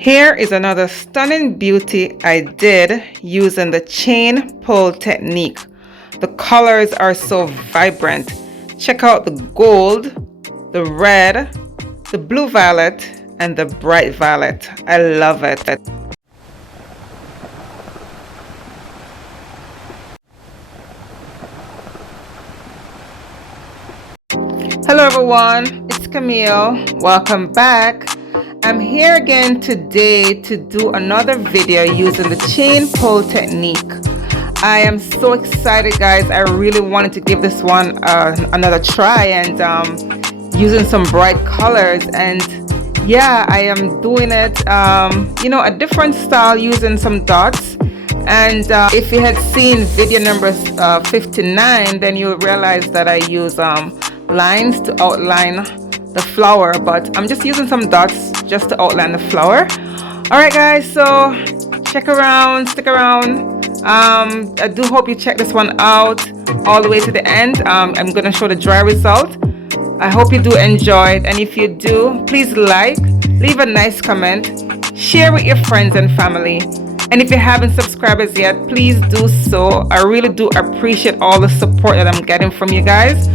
Here is another stunning beauty I did using the Chainpull technique. The colors are so vibrant. Check out the gold, the red, the blue violet, and the bright violet. I love it. Hello everyone, it's Camille. Welcome back. I'm here again today to do another video using the Chainpull technique. I am so excited, guys. I really wanted to give this one another try and using some bright colors, and yeah, I am doing it a different style using some dots. And if you had seen video number 59, then you'll realize that I use lines to outline the flower, but I'm just using some dots just to outline the flower. All right, guys, so stick around. I do hope you check this one out all the way to the end. I'm gonna show the dry result. I hope you do enjoy it, and if you do, please leave a nice comment, share with your friends and family. And if you haven't subscribed as yet, please do so. I really do appreciate all the support that I'm getting from you guys.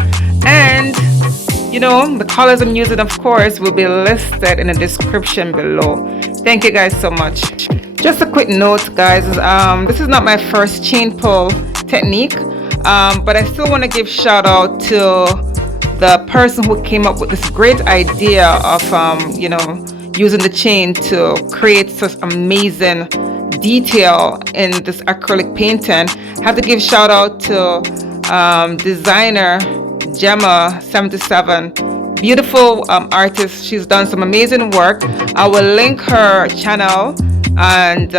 And the colors I'm using, of course, will be listed in the description below. Thank you guys so much. Just a quick note, guys, this is not my first Chainpull technique, but I still want to give shout out to the person who came up with this great idea of using the chain to create such amazing detail in this acrylic painting. I have to give shout out to designer Gemma77, beautiful artist. She's done some amazing work. I will link her channel and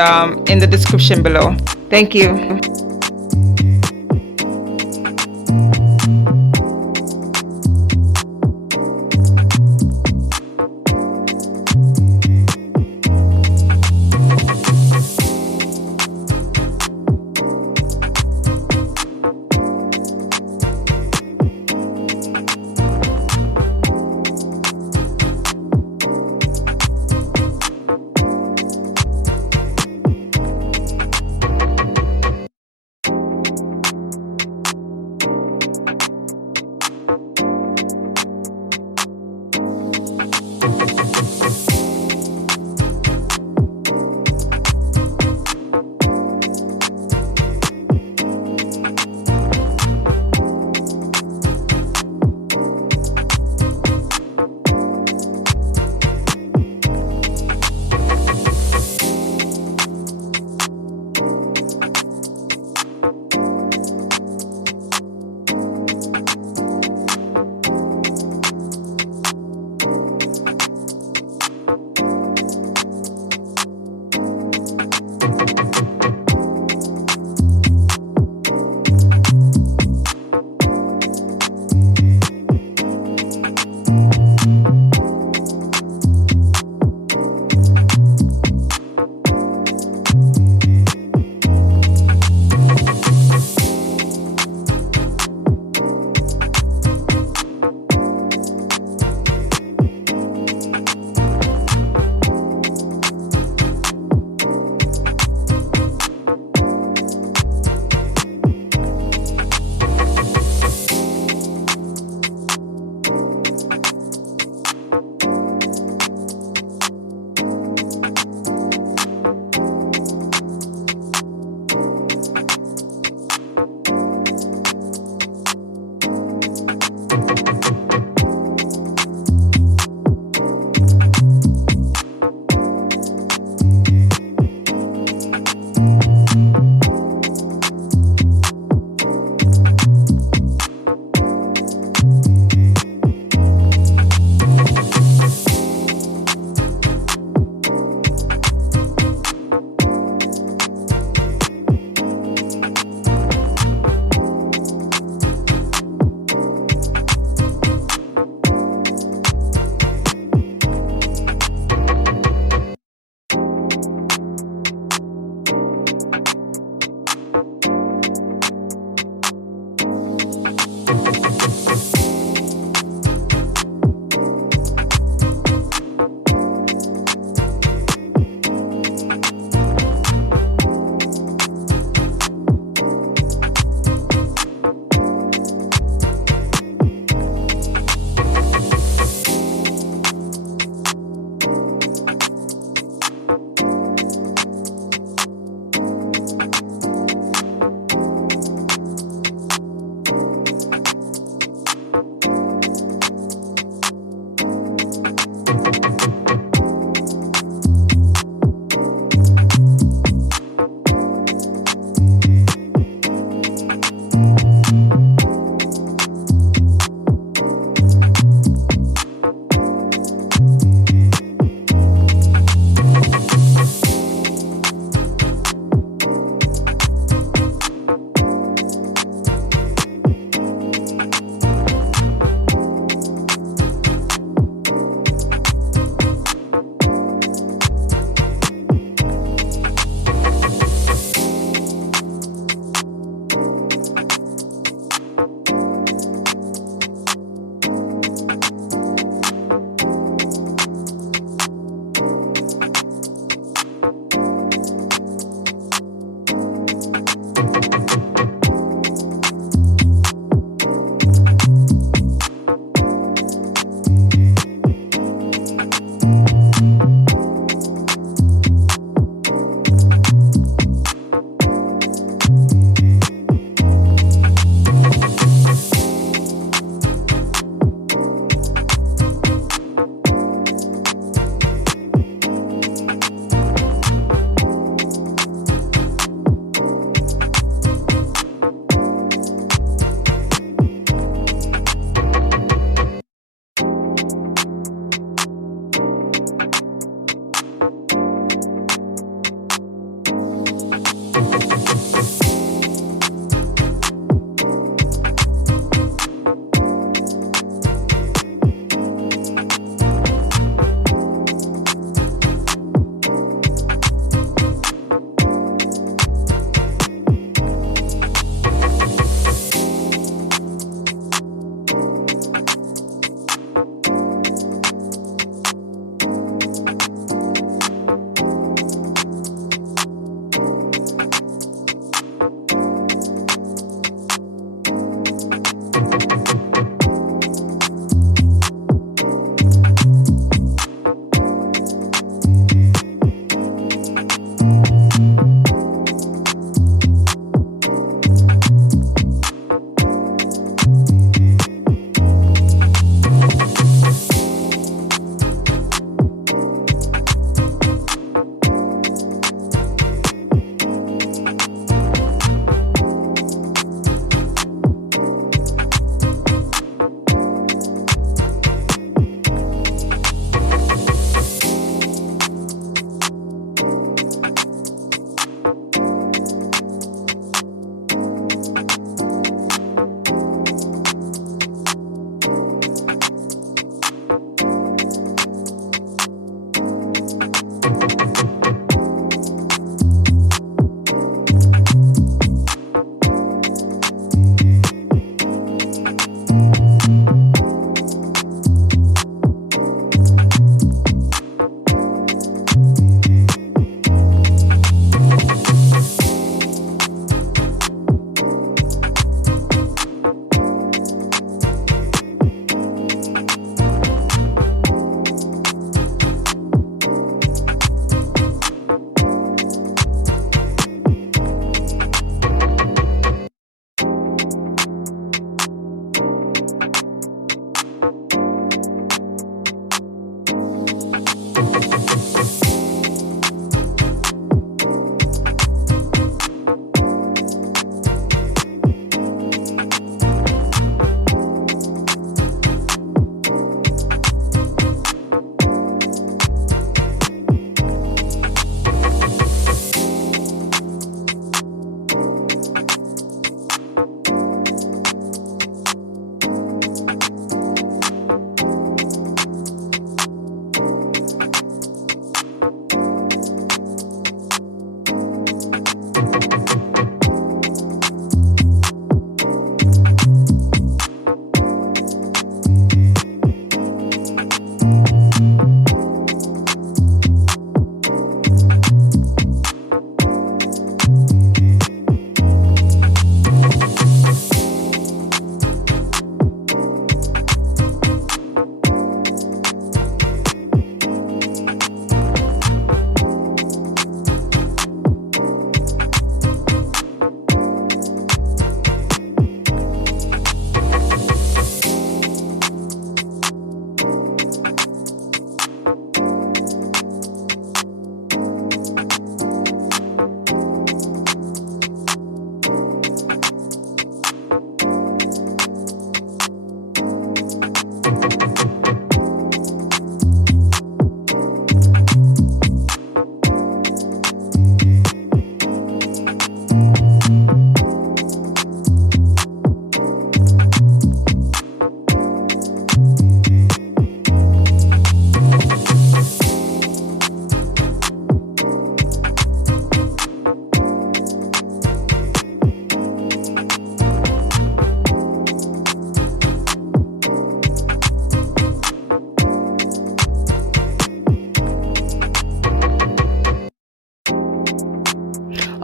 in the description below. Thank you.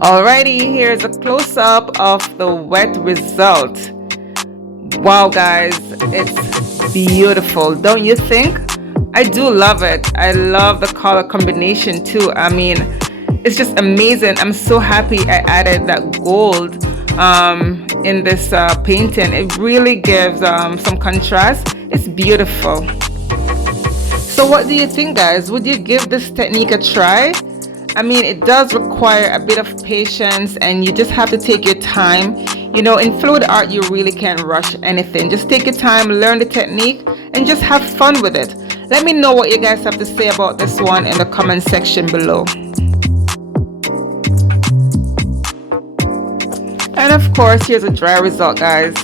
Alrighty, here's a close-up of the wet result. Wow guys, it's beautiful, don't you think? I do love it. I love the color combination too. I mean, it's just amazing. I'm so happy I added that gold in this painting. It really gives some contrast. It's beautiful. So what do you think, guys? Would you give this technique a try? I mean, it does require a bit of patience and you just have to take your time. You know, in fluid art, you really can't rush anything. Just take your time, learn the technique, and just have fun with it. Let me know what you guys have to say about this one in the comment section below. And of course, here's a dry result, guys.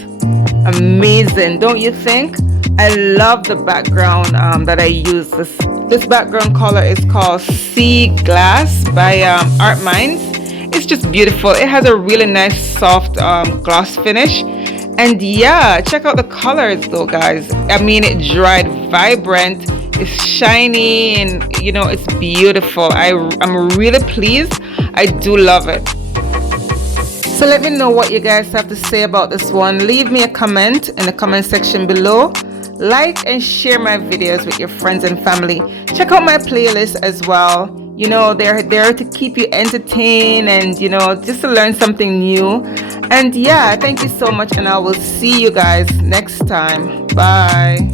Amazing, don't you think? I love the background that I use. This background color is called Sea Glass by Artminds. It's just beautiful. It has a really nice soft gloss finish. And yeah, check out the colors though, guys. I mean, it dried vibrant, it's shiny, and you know, it's beautiful. I'm really pleased. I do love it. So let me know what you guys have to say about this one. Leave me a comment in the comment section below. Like and share my videos with your friends and family. Check out my playlist as well. You know, they're there to keep you entertained and, you know, just to learn something new. And yeah, thank you so much, and I will see you guys next time. Bye.